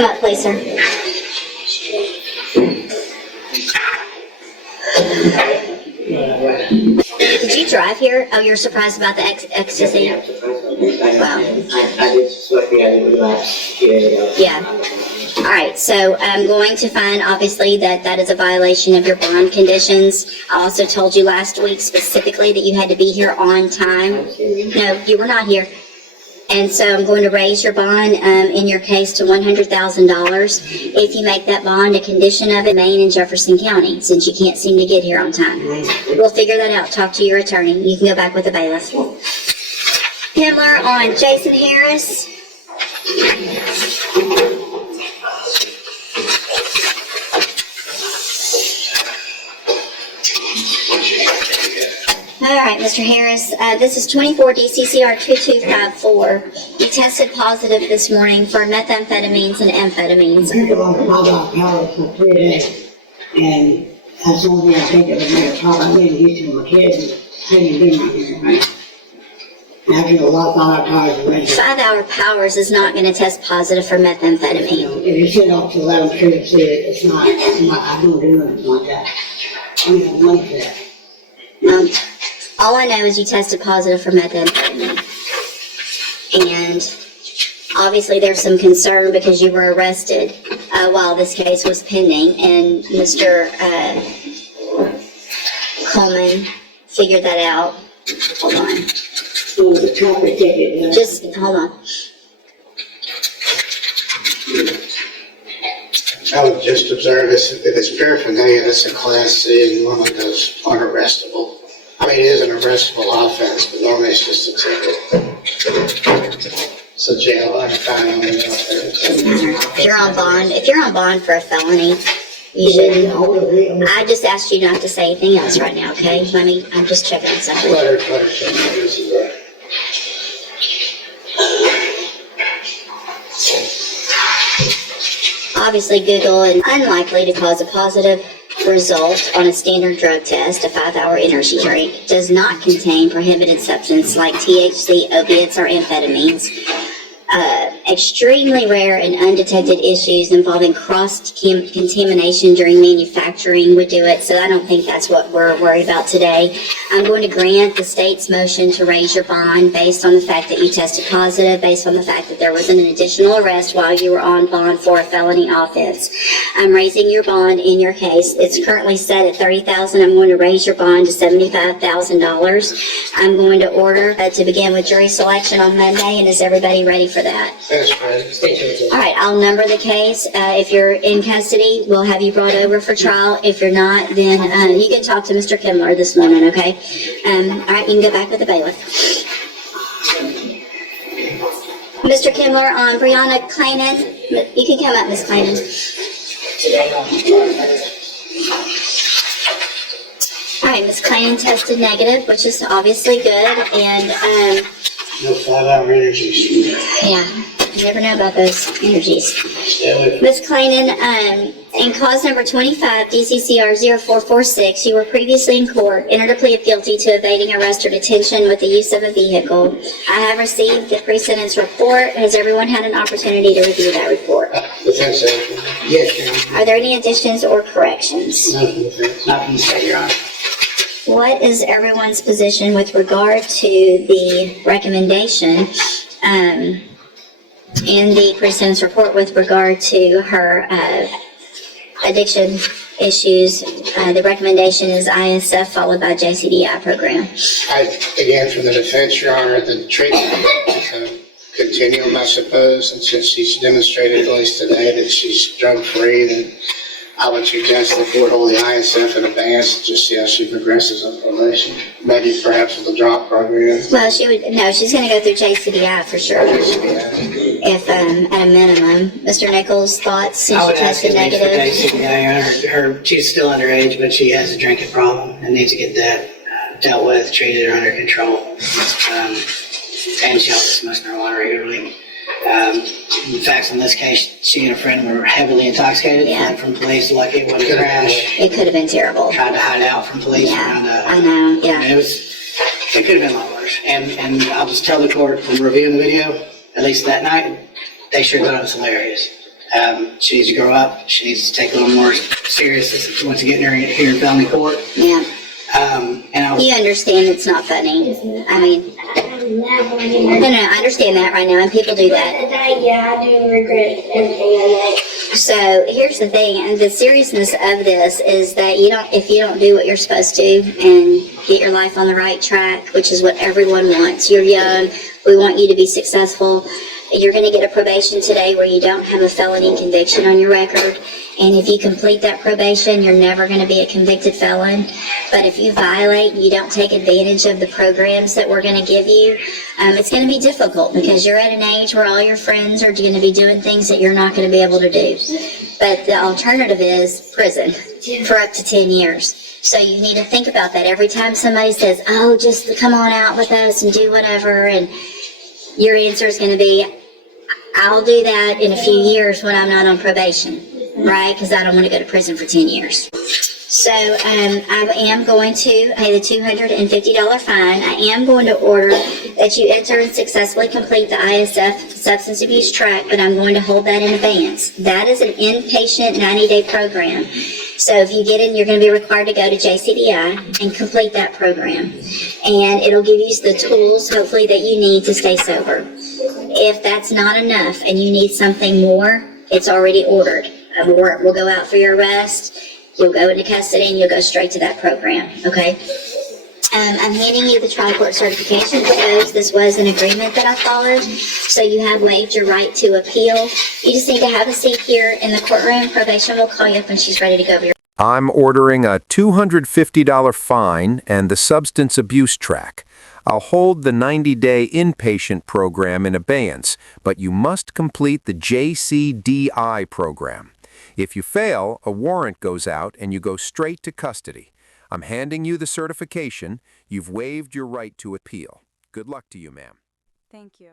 Come up, please, sir. Did you drive here? Oh, you're surprised about the ecstasy? Wow. I did smoking. I didn't relapse years ago. Yeah. All right, so I'm going to find, obviously, that is a violation of your bond conditions. I also told you last week specifically that you had to be here on time. No, you were not here. And so I'm going to raise your bond in your case to $100,000 if you make that bond a condition of it, Maine and Jefferson County, since you can't seem to get here on time. We'll figure that out. Talk to your attorney. You can go back with the bailiff. Himmler on Jason Harris. All right, Mr. Harris, this is 24 DCCR 2254. You tested positive this morning for methamphetamines and amphetamines. I took it on power for 3 days, and that's the only thing I think of my top. I live in Houston with my kids, and hadn't been right here, right? And I drink a lot of 5 hour powers already. 5 hour powers is not going to test positive for methamphetamine. If you sit up to 11 sure to see it, it's not, I don't do anything like that. I don't have money for that. All I know is you tested positive for methamphetamine. And obviously there's some concern because you were arrested while this case was pending, and Mr. Coleman figured that out. Hold on. The traffic ticket. Just hold on. I would just observe this, if it's paraphernalia, that's a class C and normally goes unarrestable. I mean, it is an arrestable offense, but normally it's just a ticket. So jail, I'm fine. If you're on bond for a felony, you should. I just asked you not to say anything else right now, okay? I'm just checking something. Let her check this is right. Obviously, Google is unlikely to cause a positive result on a standard drug test. A 5 hour energy drink does not contain prohibited substance like THC, opiates, or amphetamines. Extremely rare and undetected issues involving cross-contamination during manufacturing would do it, so I don't think that's what we're worried about today. I'm going to grant the state's motion to raise your bond based on the fact that you tested positive, based on the fact that there was an additional arrest while you were on bond for a felony offense. I'm raising your bond in your case. It's currently set at $30,000. I'm going to raise your bond to $75,000. I'm going to order to begin with jury selection on Monday, and is everybody ready for that? That's right. All right, I'll number the case. If you're in custody, we'll have you brought over for trial. If you're not, then you can talk to Mr. Kimmler this morning, okay? All right, you can go back with the bailiff. Mr. Kimmler, on Brianna Clanan, you can come up, Ms. Clanan. All right, Ms. Clanan tested negative, which is obviously good, and No 5 hour energies. yeah, you never know about those energies. Ms. Clanan, in cause number 25, DCCR 0446, you were previously in court, entered a plea of guilty to evading arrest or detention with the use of a vehicle. I have received the pre-sentence report. Has everyone had an opportunity to review that report? Defense agent. Yes, Are there any additions or corrections? Ma'am. Nothing defense. Nothing to say, Your Honor. What is everyone's position with regard to the recommendation in the pre-sentence report with regard to her addiction issues? The recommendation is ISF followed by JCDI program. Again, from the defense, Your Honor, the treatment is a continuum, I suppose, and since she's demonstrated, at least today, that she's drug-free, then I would suggest the court hold the ISF in advance and just see how she progresses on probation. Maybe perhaps with the drop program. Well, she's going to go through JCDI for sure. If at a minimum. Mr. Nichols, thoughts since I she would ask tested at least for negative? JCDI. She's still underage, but she has a drinking problem and needs to get that dealt with, treated, or under control. And she also smokes marijuana regularly. The facts in this case, she and a friend were heavily intoxicated, fled from police, lucky it wasn't a crash. It could have been terrible. Tried to hide out from police. Yeah, I know, yeah. I mean, it could have been a lot worse. And I'll just tell the court from reviewing the video, at least that night, they sure thought it was hilarious. She needs to grow up. She needs to take a little more serious once getting her here in felony court. Yeah. And You understand it's not funny. I mean, no, I understand that right now, and people do that. Yeah, I do regret everything I made. So here's the thing, and the seriousness of this is that if you don't do what you're supposed to and get your life on the right track, which is what everyone wants. You're young. We want you to be successful. You're going to get a probation today where you don't have a felony conviction on your record. And if you complete that probation, you're never going to be a convicted felon. But if you violate and you don't take advantage of the programs that we're going to give you, it's going to be difficult because you're at an age where all your friends are going to be doing things that you're not going to be able to do. But the alternative is prison for up to 10 years. So you need to think about that every time somebody says, oh, just come on out with us and do whatever. And your answer is going to be, I'll do that in a few years when I'm not on probation, right? Because I don't want to go to prison for 10 years. So I am going to pay the $250 fine. I am going to order that you enter and successfully complete the ISF substance abuse track, but I'm going to hold that in advance. That is an inpatient 90-day program. So if you get in, you're going to be required to go to JCDI and complete that program. And it'll give you the tools, hopefully, that you need to stay sober. If that's not enough and you need something more, it's already ordered. A warrant will go out for your arrest. You'll go into custody and you'll go straight to that program, okay? I'm handing you the trial court certification for those. This was an agreement that I followed, so you have waived your right to appeal. You just need to have a seat here in the courtroom. Probation will call you up when she's ready to go over your... I'm ordering a $250 fine and the substance abuse track. I'll hold the 90-day inpatient program in abeyance, but you must complete the JCDI program. If you fail, a warrant goes out and you go straight to custody. I'm handing you the certification. You've waived your right to appeal. Good luck to you, ma'am. Thank you.